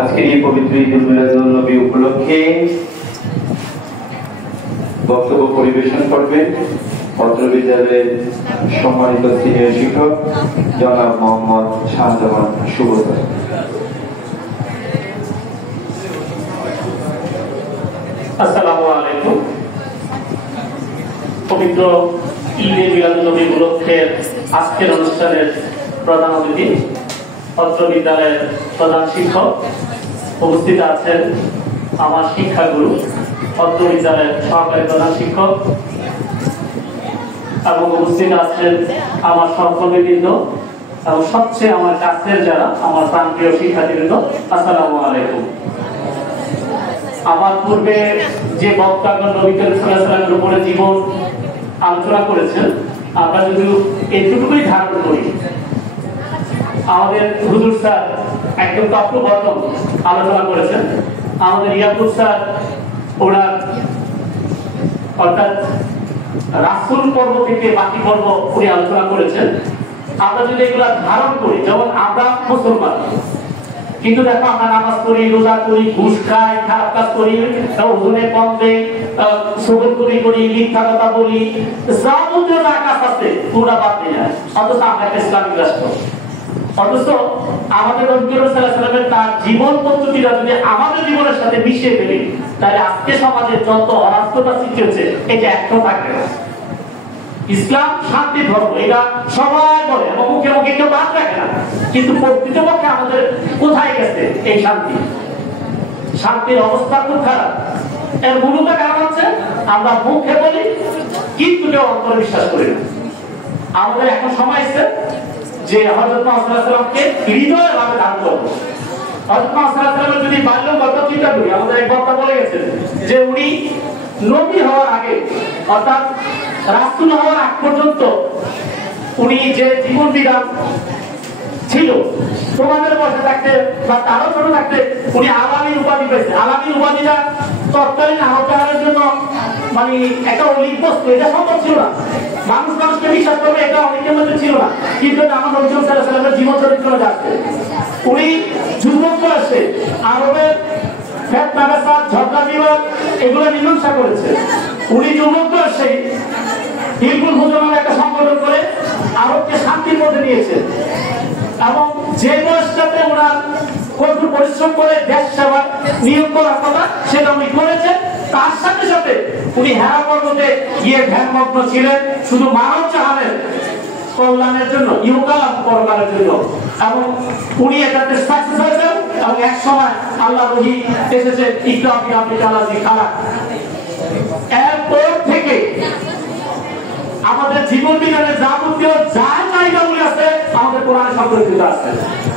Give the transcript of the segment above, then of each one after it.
আজকের এই পবিত্র ঈদুল মিলাদুন নবী উপলক্ষে বক্তব্য পরিবেশন করবেন পত্র বিদ্যালয়ের সম্মানিত সিনিয়র শিক্ষক জনাব মোহাম্মদ শাহজামান সুবর্ণ। আসসালামু আলাইকুম। পবিত্র ঈদে মিলাদুন নবী উপলক্ষে আজকের অনুষ্ঠানের প্রধান অতিথি পত্র বিদ্যালয়ের প্রধান শিক্ষক, উপস্থিত আছেন আমার শিক্ষাগুরু পত্র বিদ্যালয়ের সহকারী প্রধান শিক্ষক এবং উপস্থিত আছেন আমার সহকর্মীবৃন্দ এবং সবচেয়ে আমার কাছের যারা আমার প্রাণপ্রিয় শিক্ষার্থীবৃন্দ, আসসালামু আলাইকুম। আমার পূর্বে যে বক্তাগণ নবী করিম সাল্লাল্লাহু আলাইহি ওয়াসাল্লামের উপরে জীবন আলোচনা করেছেন, আমরা যদি এটুকুই ধারণ করি, আমাদের হুজুর স্যার একদম তত্ত্ববর্তন আলোচনা করেছেন, আমাদের ইয়াকুব স্যার ওনার অর্থাৎ রাসূল পর্ব থেকে বাকি পর্ব উনি আলোচনা করেছেন। আমরা যদি এগুলা ধারণ করি, যেমন আমরা মুসলমান, কিন্তু দেখো আমরা নামাজ পড়ি, রোজা করি, ঘুষ খাই, খারাপ কাজ করি, ওজনে কম দেই, সবল করি, মিথ্যা কথা বলি, যাবতীয় যা কাজ আছে পুরা বাদ দিই না। অথচ আমরা একটা ইসলামিক রাষ্ট্র, অথচ আমাদের নবী করিম সাল্লাল্লাহু আলাইহি ওয়াসাল্লামের তার জীবন পদ্ধতিটা যদি আমাদের জীবনের সাথে মিশিয়ে ফেলি, তাহলে আজকে সমাজে যত অরাজকতা সৃষ্টি হচ্ছে এটা একটাও থাকবে না। ইসলাম শান্তি ধর্ম, এটা সবাই বলে এবং মুখে মুখে কেউ বাদ রাখে না, কিন্তু প্রকৃতপক্ষে আমাদের কোথায় গেছে এই শান্তি? শান্তির অবস্থা খুব খারাপ। এর মূলতা কারণ হচ্ছে আমরা মুখে বলি কিন্তু কেউ অন্তরে বিশ্বাস করি না। আমাদের এখন সময় এসেছে যে হযরত মুহাম্মদ সাল্লাল্লাহু আলাইহি ওয়াসাল্লামকে হৃদয়ে ভাবে ধারণ করব। হযরত মুহাম্মদ সাল্লাল্লাহু আলাইহি ওয়াসাল্লামের যদি বাল্যকাল কথা চিন্তা করি, আমাদের এক বক্তা বলে গেছেন যে উনি নবী হওয়ার আগে অর্থাৎ রাসূল হওয়ার আগ পর্যন্ত উনি যে জীবন বিধান ছিল, তোমাদের বসে থাকতে বা তারও ছোট থাকতে উনি আলামীর উপাধি পেয়েছে। আলামীর উপাধিটা তৎকালীন আহ্বানের জন্য মানে একটা অলিক বস্তু, এটা সম্ভব ছিল না। মানুষকে বিশ্বাস করবে এটা অনেকের মধ্যে ছিল না, কিন্তু আমার নবী সাল্লাল্লাহু আলাইহি ওয়াসাল্লামের জীবন চরিত্র যাচ্ছে। উনি যুবক বয়সে আরবের ফিতনা ফাসাদ, ঝগড়া বিবাদ এগুলো মীমাংসা করেছে। উনি যুবক বয়সে হিলকুল হুজুর একটা সংগঠন করে আরবকে শান্তির মধ্যে নিয়েছে এবং যে বয়সটাতে ওনার কঠোর পরিশ্রম করে দেশ সেবা নিয়োগ করার কথা সেটা উনি করেছেন। তার সাথে সাথে উনি হেরা পর্বতে গিয়ে ধ্যানমগ্ন ছিলেন শুধু মানব জাহানের কল্যাণের জন্য, ইহকাল পরকালের জন্য, এবং উনি এটাতে সাকসেস হয়েছেন। এবং এক সময় আল্লাহ ওহী এসেছে, ইকরা বিরাব্বিকা আল্লাযী খালাক। এরপর থেকে আমাদের জীবন বিধানের যাবতীয় যা চাহিদাগুলি আছে আমাদের কোরআনে সংরক্ষিত আছে,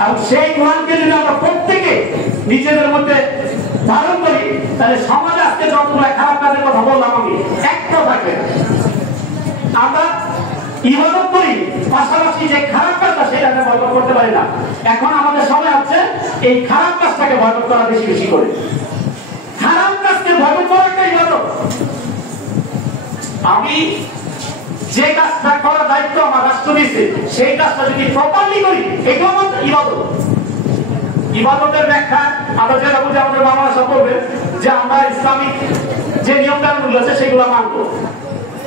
এবং সেই কোরআনকে যদি আমরা প্রত্যেকে নিজেদের মধ্যে ধারণ করি, তাহলে সমাজে আজকে যতগুলো খারাপ কাজের কথা বললাম আমি, একটা থাকবে। আমরা ইবাদত করি, পাশাপাশি যে খারাপ কাজটা সেটাকে বয়কট করতে পারি না। এখন আমাদের সময় হচ্ছে এই খারাপ কাজটাকে বয়কট করা বেশি বেশি করে। খারাপ কাজকে বয়কট করা একটা ইবাদত। আমি যে কাজটা করার দায়িত্ব আমার রাষ্ট্র দিয়েছে সেই কাজটা যদি প্রপারলি করি, এটাও আমাদের ইবাদত। ইবাদতের ব্যাখ্যা আমরা যেটা বুঝি, আমাদের বাংলা সব বলবে যে আমরা ইসলামিক যে নিয়ম কানুনগুলো আছে সেগুলো মানবো,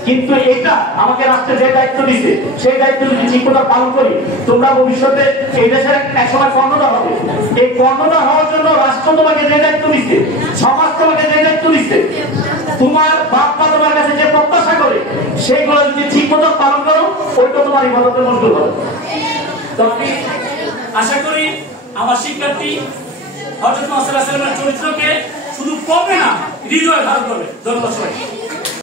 কিন্তু এটা আমাকে রাষ্ট্রে যে দায়িত্ব দিচ্ছে সেই দায়িত্ব যদি ঠিক মতো পালন করি, তোমরা ভবিষ্যতে এই দেশের একসময় কর্ণধার হবে। এই কর্ণধার হওয়ার জন্য রাষ্ট্র তোমাকে যে দায়িত্ব দিচ্ছে, সমাজ তোমাকে যে দায়িত্ব দিচ্ছে, তোমার বাপ মা তোমার কাছে যে প্রত্যাশা করে সেইগুলো যদি ঠিক মতো পালন করো, ওইটা তোমার ইবাদতের মঞ্জুর হবে। তো আমি আশা করি আমার শিক্ষার্থী হযরত মুহাম্মদ সাল্লাল্লাহু আলাইহি ওয়াসাল্লামের চরিত্রকে শুধু পড়বে না, হৃদয়ে ধারণ করবে। ধন্যবাদ সবাই।